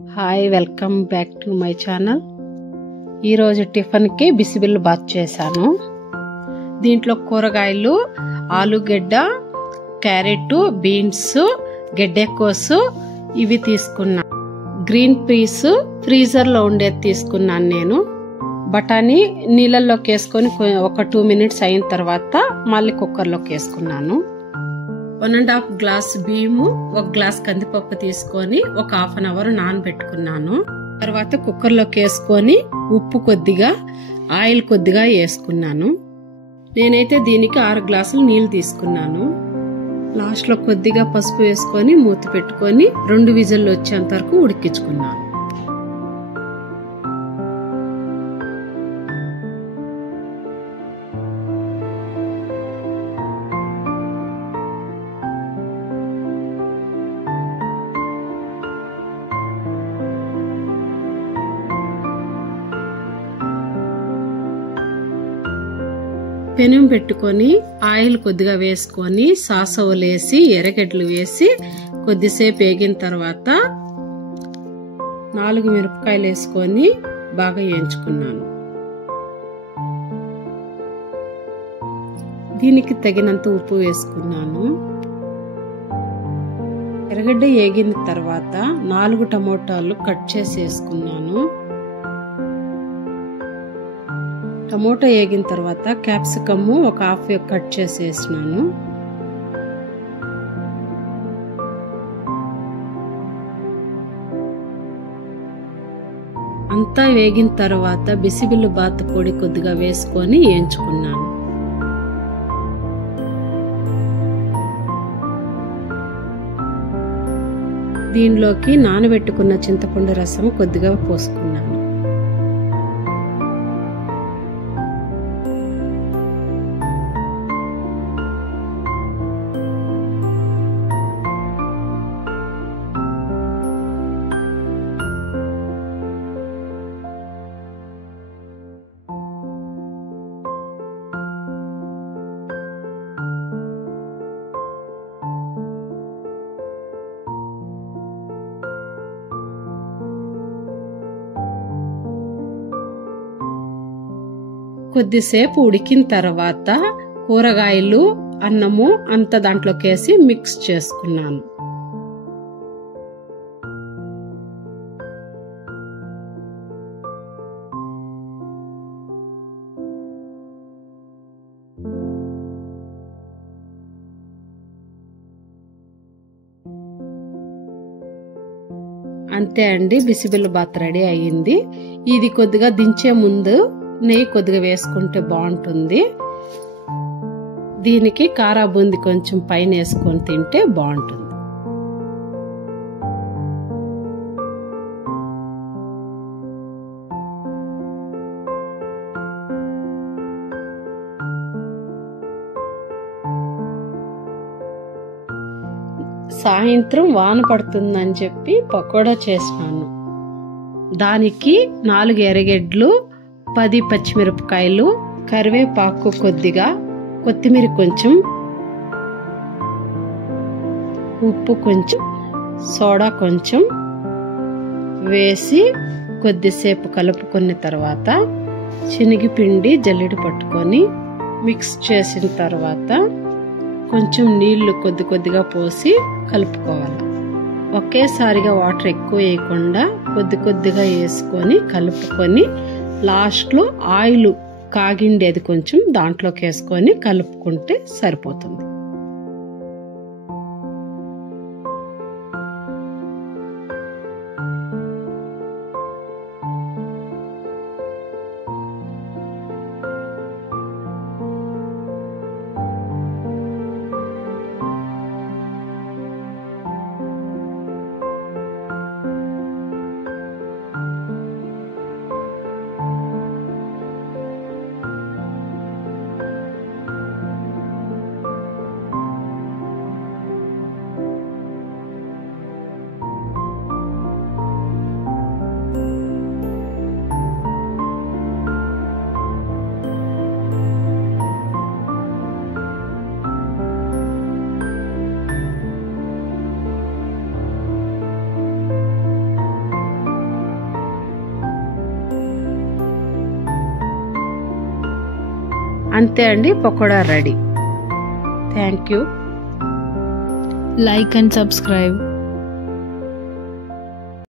Hi welcome back to my channel. ఈరోజు టిఫిన్కి బిసిబిల్లు bath చేశాను. దీంట్లో కూరగాయలు ఆలుగడ్డ, క్యారెట్, బీన్స్, గెడ్డెకోసు ఇవి తీసుకున్నా. గ్రీన్ పీస్ ఫ్రీజర్లో ఉండేది తీసుకున్నాను నేను. బఠానీ నీళ్ళల్లోకి వేసుకొని ఒక 2 minutes అయిన తర్వాత మళ్ళీ కుక్కర్లోకి వేసుకున్నాను. 1.5 గ్లాస్ బియ్యము, 1 గ్లాస్ కందిపప్పు తీసుకొని ఒక 1/2 hour నానబెట్టుకున్నాను. తర్వాత కుక్కర్లోకి వేసుకొని ఉప్పు కొద్దిగా, ఆయిల్ కొద్దిగా వేసుకున్నాను. నేనైతే దీనికి 6 గ్లాసులు నీళ్లు తీసుకున్నాను. లాస్ట్ లో కొద్దిగా పసుపు వేసుకొని మూత పెట్టుకొని 2 విజిల్లు వచ్చేంత వరకు ఉడికించుకున్నాను. పెనం పెట్టుకొని ఆయిల్ కొద్దిగా వేసుకొని సాసవులు వేసి ఎర్రగడ్డలు వేసి కొద్దిసేపు వేగిన తర్వాత 4 మిరపకాయలు వేసుకొని బాగా వేయించుకున్నాను. దీనికి తగినంత ఉప్పు వేసుకున్నాను. ఎర్రగడ్డ వేగిన తర్వాత 4 టమోటాలు కట్ చేసి వేసుకున్నాను. టమోటా వేగిన తర్వాత క్యాప్సికమ్ ఒక 1/2 కట్ చేసి వేసినాను. అంతా వేగిన తర్వాత బిసిబిల్లు బాత్ పొడి కొద్దిగా వేసుకొని వేయించుకున్నాను. దీనిలోకి నానబెట్టుకున్న చింతపండు రసం కొద్దిగా పోసుకున్నాను. కొద్దిసేపు ఉడికిన తర్వాత కూరగాయలు, అన్నము అంతా దాంట్లోకి వేసి మిక్స్ చేసుకున్నాను. అంతే అండి, బిసిబిల్లు బాత్ రెడీ అయ్యింది. ఇది కొద్దిగా దించే ముందు నెయ్యి కొద్దిగా వేసుకుంటే బాగుంటుంది. దీనికి కారా బూంది కొంచెం పైన వేసుకొని తింటే బాగుంటుంది. సాయంత్రం వాన పడుతుందని చెప్పి పకోడా చేసినాను. దానికి 4 ఎర్రగడ్డలు, 10 పచ్చిమిరపకాయలు, కరివేపాకు కొద్దిగా, కొత్తిమీర కొంచెం, ఉప్పు కొంచెం, సోడా కొంచెం వేసి కొద్దిసేపు కలుపుకున్న తర్వాత శనగపిండి జల్లెడ పట్టుకొని మిక్స్ చేసిన తర్వాత కొంచెం నీళ్లు కొద్ది కొద్దిగా పోసి కలుపుకోవాలి. ఒకేసారిగా వాటర్ ఎక్కువ వేయకుండా కొద్ది కొద్దిగా వేసుకొని కలుపుకొని లాస్ట్లో ఆయిల్ కాగిండేది కొంచెం దాంట్లోకి వేసుకొని కలుపుకుంటే సరిపోతుంది. అంతే అండి, pakoda ready. Thank you. Like and subscribe.